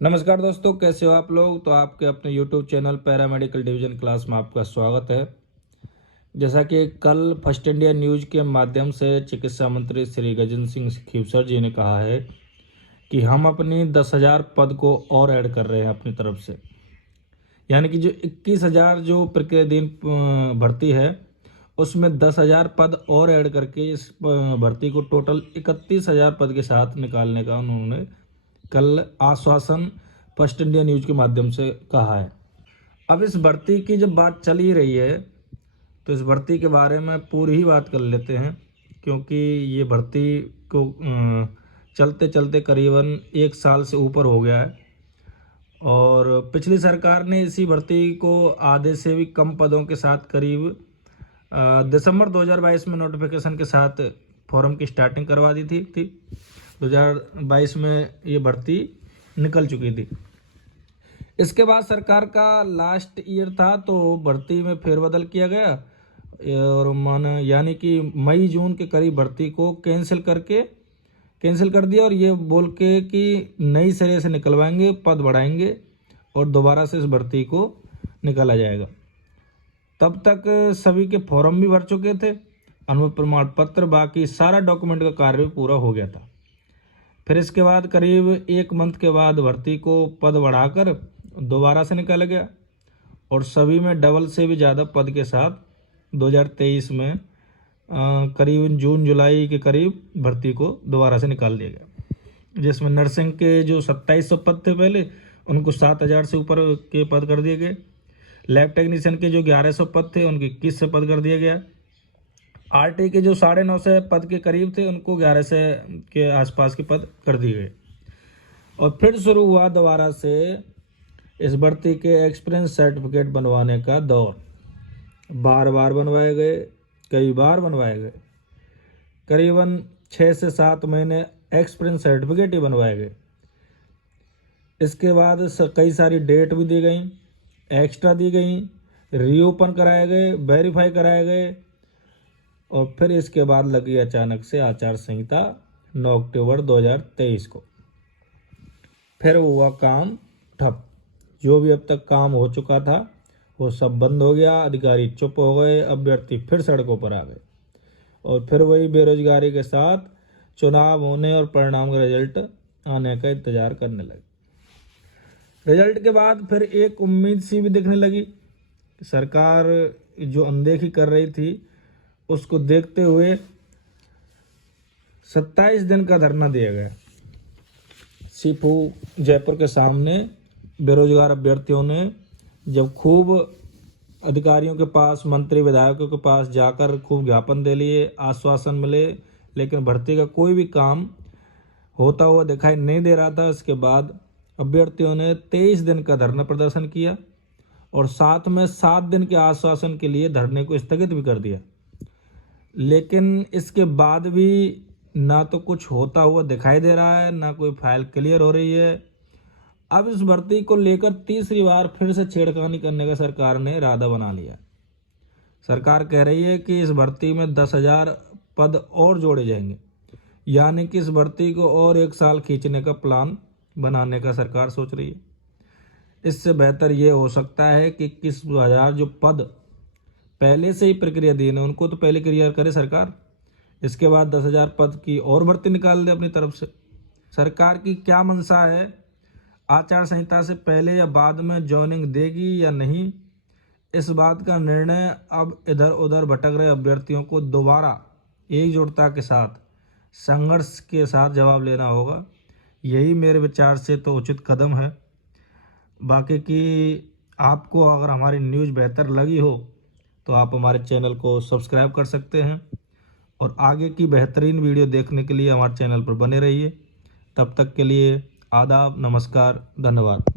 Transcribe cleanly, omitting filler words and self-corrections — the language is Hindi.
नमस्कार दोस्तों, कैसे हो आप लोग। तो आपके अपने YouTube channel paramedical division class में आपका स्वागत है। जैसा कि कल फर्स्ट इंडिया न्यूज़ के माध्यम से चिकित्सा मंत्री श्री गजेंद्र सिंह खीवसर जी ने कहा है कि हम अपनी 10,000 पद को और ऐड कर रहे हैं अपनी तरफ से। यानी कि जो 21,000 जो प्रतिदिन भर्ती है उसमें 10,000 पद और ऐड करके इस भर्ती को टोटल 31,000 पद के साथ निकालने का उन्होंने कल आश्वासन फर्स्ट इंडिया न्यूज़ के माध्यम से कहा है। अब इस भर्ती की जब बात चल ही रही है तो इस भर्ती के बारे में पूरी ही बात कर लेते हैं, क्योंकि ये भर्ती को चलते चलते करीबन 1 साल से ऊपर हो गया है और पिछली सरकार ने इसी भर्ती को आधे से भी कम पदों के साथ करीब दिसंबर 2022 में नोटिफिकेशन के साथ फॉर्म की स्टार्टिंग करवा दी थी 2022 में ये भर्ती निकल चुकी थी। इसके बाद सरकार का लास्ट ईयर था तो भर्ती में फेरबदल किया गया और यानी कि मई जून के करीब भर्ती को कैंसिल कर दिया और ये बोल के कि नई सिरे से निकलवाएंगे, पद बढ़ाएंगे और दोबारा से इस भर्ती को निकाला जाएगा। तब तक सभी के फॉर्म भी भर चुके थे, अनुभव प्रमाण पत्र, बाकी सारा डॉक्यूमेंट का कार्य भी पूरा हो गया था। फिर इसके बाद करीब 1 मंथ के बाद भर्ती को पद बढ़ाकर दोबारा से निकाला गया और सभी में डबल से भी ज़्यादा पद के साथ 2023 में करीब जून जुलाई के करीब भर्ती को दोबारा से निकाल दिया गया, जिसमें नर्सिंग के जो 2700 पद थे पहले उनको 7,000 से ऊपर के पद कर दिए गए। लैब टेक्नीशियन के जो 1100 पद थे उनके 21 पद कर दिया गया। आरटी के जो 950 पद के करीब थे उनको 1100 के आसपास के पद कर दिए गए और फिर शुरू हुआ दोबारा से इस भर्ती के एक्सपीरियंस सर्टिफिकेट बनवाने का दौर। बार बार बनवाए गए, कई बार बनवाए गए, करीबन 6 से 7 महीने एक्सपीरियंस सर्टिफिकेट ही बनवाए गए। इसके बाद कई सारी डेट भी दी गई, एक्स्ट्रा दी गई, रीओपन कराए गए, वेरीफाई कराए गए और फिर इसके बाद लगी अचानक से आचार संहिता 9 अक्टूबर 2023 को। फिर हुआ काम ठप। जो भी अब तक काम हो चुका था वो सब बंद हो गया, अधिकारी चुप हो गए, अभ्यर्थी फिर सड़कों पर आ गए और फिर वही बेरोजगारी के साथ चुनाव होने और परिणाम का रिजल्ट आने का इंतजार करने लगे। रिजल्ट के बाद फिर एक उम्मीद सी भी दिखने लगी। सरकार जो अनदेखी कर रही थी उसको देखते हुए 27 दिन का धरना दिया गया सीपू जयपुर के सामने। बेरोजगार अभ्यर्थियों ने जब खूब अधिकारियों के पास, मंत्री विधायकों के पास जाकर खूब ज्ञापन दे लिए, आश्वासन मिले, लेकिन भर्ती का कोई भी काम होता हुआ दिखाई नहीं दे रहा था। इसके बाद अभ्यर्थियों ने 23 दिन का धरना प्रदर्शन किया और साथ में 7 दिन के आश्वासन के लिए धरने को स्थगित भी कर दिया। लेकिन इसके बाद भी ना तो कुछ होता हुआ दिखाई दे रहा है, ना कोई फाइल क्लियर हो रही है। अब इस भर्ती को लेकर तीसरी बार फिर से छेड़खानी करने का सरकार ने इरादा बना लिया। सरकार कह रही है कि इस भर्ती में 10,000 पद और जोड़े जाएंगे, यानी कि इस भर्ती को और 1 साल खींचने का प्लान बनाने का सरकार सोच रही है। इससे बेहतर ये हो सकता है कि 21,000 जो पद पहले से ही प्रक्रियाधीन है उनको तो पहले क्लियर करे सरकार, इसके बाद 10,000 पद की और भर्ती निकाल दे अपनी तरफ से। सरकार की क्या मंशा है, आचार संहिता से पहले या बाद में ज्वाइनिंग देगी या नहीं, इस बात का निर्णय अब इधर उधर भटक रहे अभ्यर्थियों को दोबारा एकजुटता के साथ, संघर्ष के साथ जवाब लेना होगा। यही मेरे विचार से तो उचित कदम है। बाकी की आपको अगर हमारी न्यूज़ बेहतर लगी हो तो आप हमारे चैनल को सब्सक्राइब कर सकते हैं और आगे की बेहतरीन वीडियो देखने के लिए हमारे चैनल पर बने रहिए। तब तक के लिए आदाब, नमस्कार, धन्यवाद।